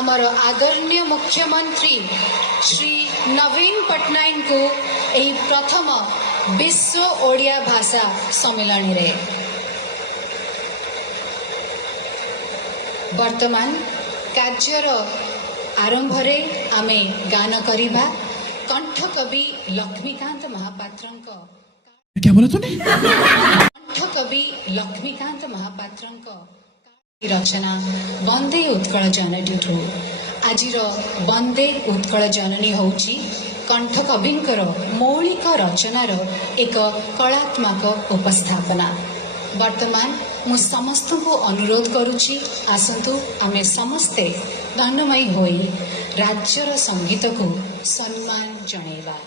आमर आदरणीय मुख्यमंत्री श्री नवीन पट्टनायक को यही प्रथम विश्व ओडिया भाषा सम्मेलन रे वर्तमान कार्यर आरंभ रे आमे गान करिबा कंठ कवि लक्ष्मीकांत महापात्रंक क्या बोला तूने? कंठ कवि लक्ष्मीकांत महापात्रंक रचना वंदे उत्कल जननी आजिर वंदे उत्कल जननी होउची कंठ कविंकर मौलिक रचनार एक कलात्मक उपस्थापना। वर्तमान मु समस्त को अनुरोध करुची आसंतु आमे समस्ते दंडमयी होई राज्यर संगीत को सम्मान जणेबा।